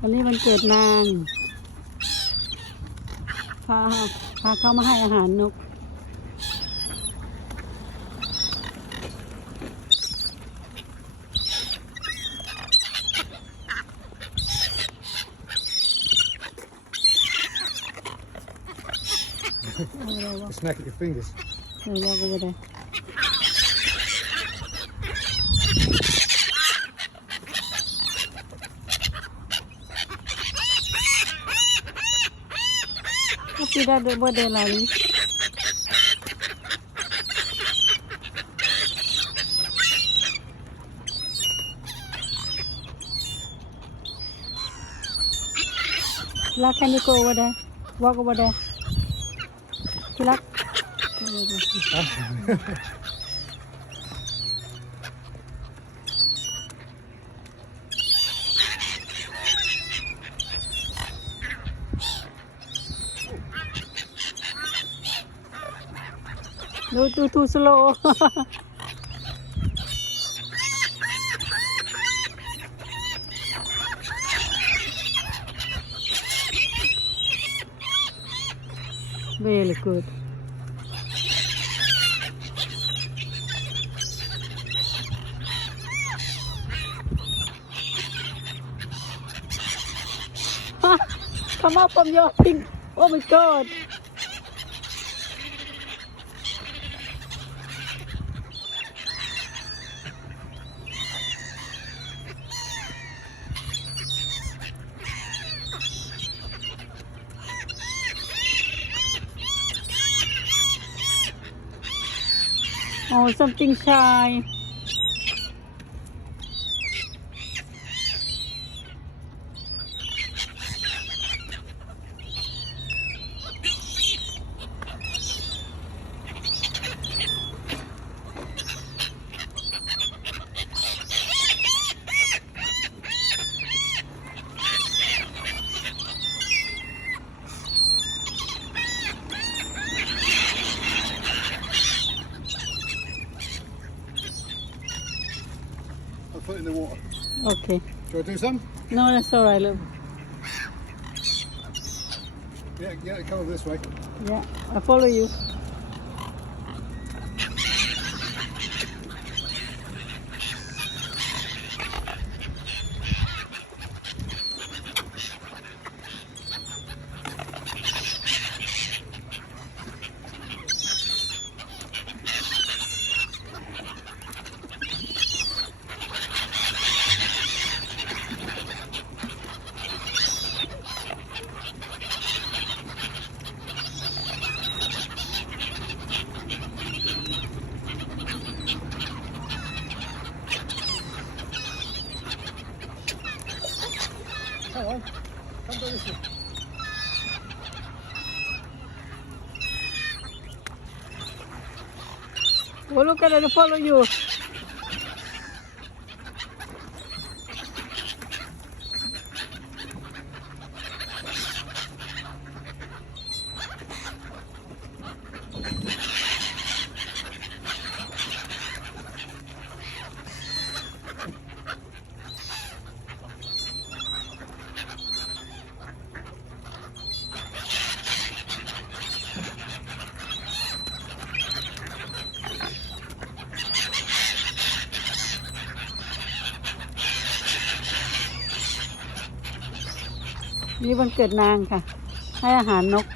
วันนี้วันเกิดนางพาเขามาให้อาหารนกSnack at your fingers. เราก็ไม่ได้Tidak ada model lagi. Can you go over there? Walk over there. Silak. No, too slow. Very good. Come up from your thing. Oh my God. Oh, something shy. Put it in the water. Okay. Shall I do some? No, that's all right, look. Yeah, come over this way. Yeah, I follow you. Come on, come do this one. Oh, look at it, I follow you.นี่วันเกิดนางค่ะให้อาหารนก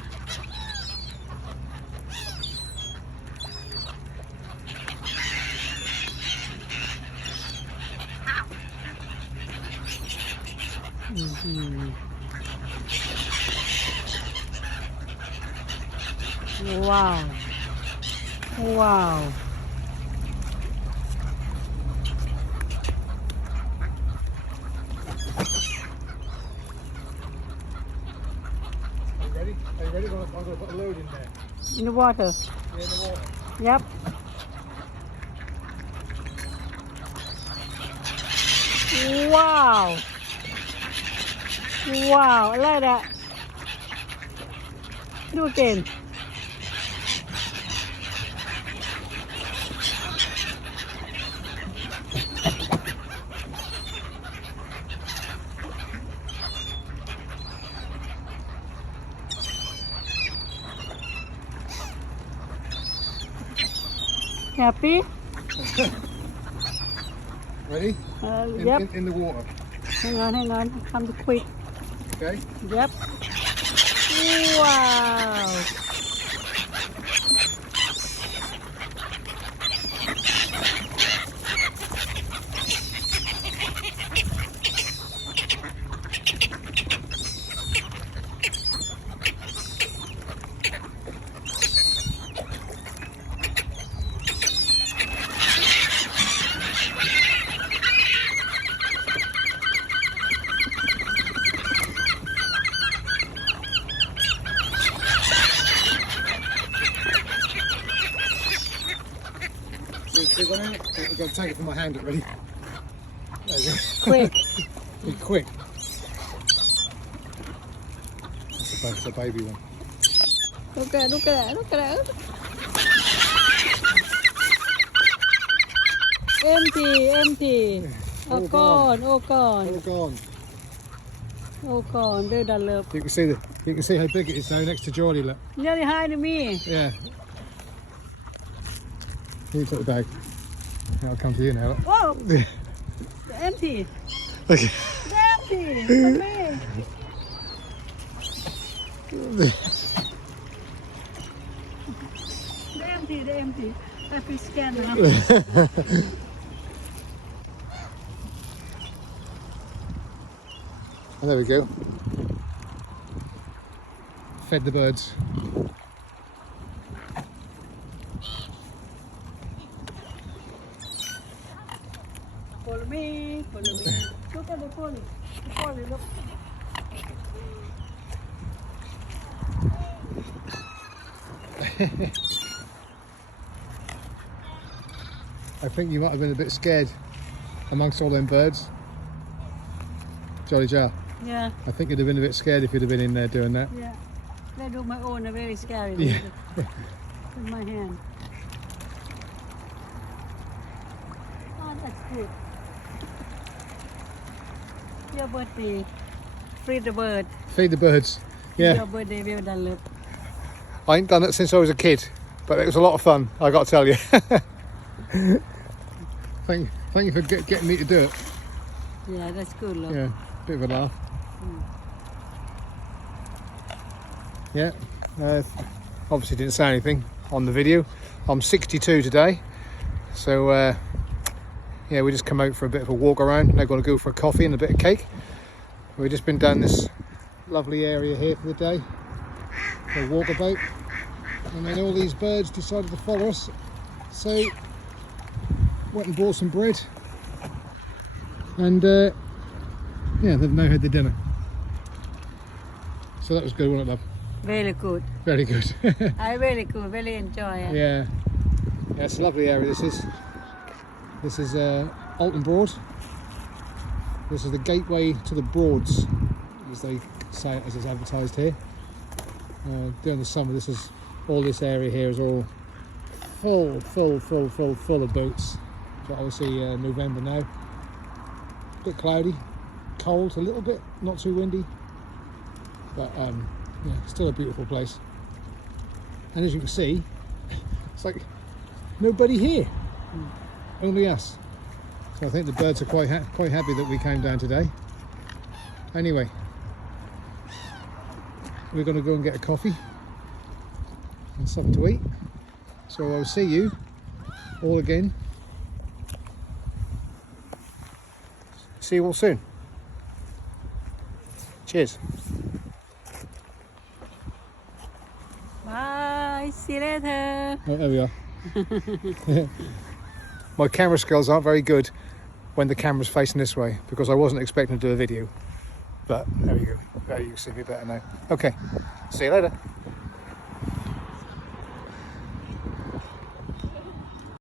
ว้าวว้าว Are you ready? I'm going to put a load in there. In the water. Yeah, in the water. Yep. Wow. Wow, I like that. Do again. Happy? Ready? Yep. In the water. Hang on. Come to quick. Okay. Yep. Wow. I've got to take it from my hand already. There you go. Quick. Be quick. That's a baby one. Look at that. Empty. All gone. All gone. They're done love. You can see how big it is now next to Geordie. Look. Nearly behind me. Yeah. You took the bag. I'll come to you now. Whoa! Look. They're empty. Okay. They're empty. For me. They're empty. I have to scan now. And there we go. Fed the birds. Follow me. Look at the pony. Look. I think you might have been a bit scared amongst all them birds. Jolly Jar. Yeah. I think you'd have been a bit scared if you'd have been in there doing that. Yeah. They do my own. They're very scary. Yeah. In my hand. Oh, that's good. Your birthday. Feed the bird. Feed the birds. Yeah. Your birthday, we've done it. I ain't done it since I was a kid, but it was a lot of fun, I got to tell you. Thank you for getting me to do it. Yeah, that's good, look. Yeah, bit of a laugh. Yeah, obviously didn't say anything on the video. I'm 62 today, so yeah, we just come out for a bit of a walk around. Now going to go for a coffee and a bit of cake. We've just been down this lovely area here for the day, for a walkabout, and then all these birds decided to follow us, so went and bought some bread, and yeah, they've now had their dinner, so that was good, wasn't it, love? Very good. Very good. I really good, really enjoy it. Yeah, it's a lovely area. This is Oulton Broad. This is the gateway to the Broads, as they say it, as it's advertised here. During the summer, all this area here is all full of boats. But obviously November now. A bit cloudy, cold a little bit, not too windy, but yeah, still a beautiful place. And as you can see, it's like nobody here, only us. So I think the birds are quite happy that we came down today. Anyway, we're going to go and get a coffee and something to eat. So I'll see you all again. See you all soon. Cheers. Bye. See you later. Oh, there we are. My camera skills aren't very good when the camera's facing this way, because I wasn't expecting to do a video. But there you go. There you can see me better now. Okay. See you later.